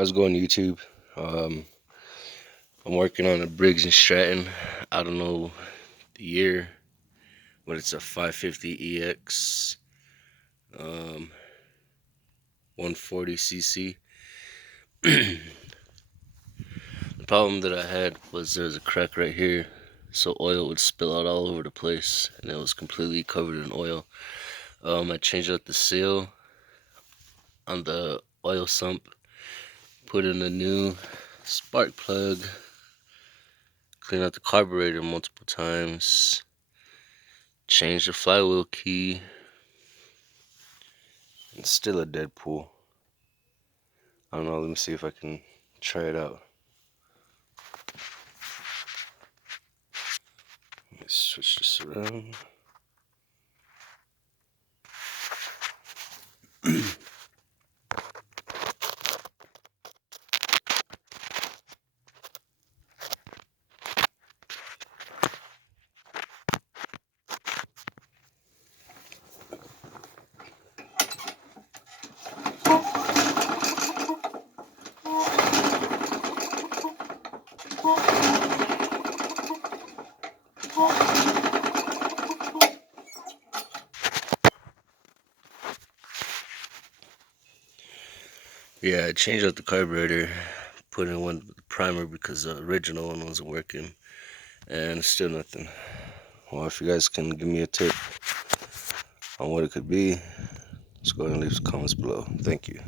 How's it going, YouTube? Um, I'm working on a Briggs and Stratton. I don't know the year, but it's a 550EX, 140cc. The problem that I had was there was a crack right here, so oil would spill out all over the place, and it was completely covered in oil. I changed out the seal on the oil sump, put in a new spark plug, cleaned out the carburetor multiple times, changed the flywheel key. It's still a dead pool. I don't know, let me see if I can try it out. Let me switch this around. Yeah, I changed out the carburetor, put in one with the primer because the original one wasn't working, and still nothing. Well, if you guys can give me a tip on what it could be, just go ahead and leave some comments below. Thank you.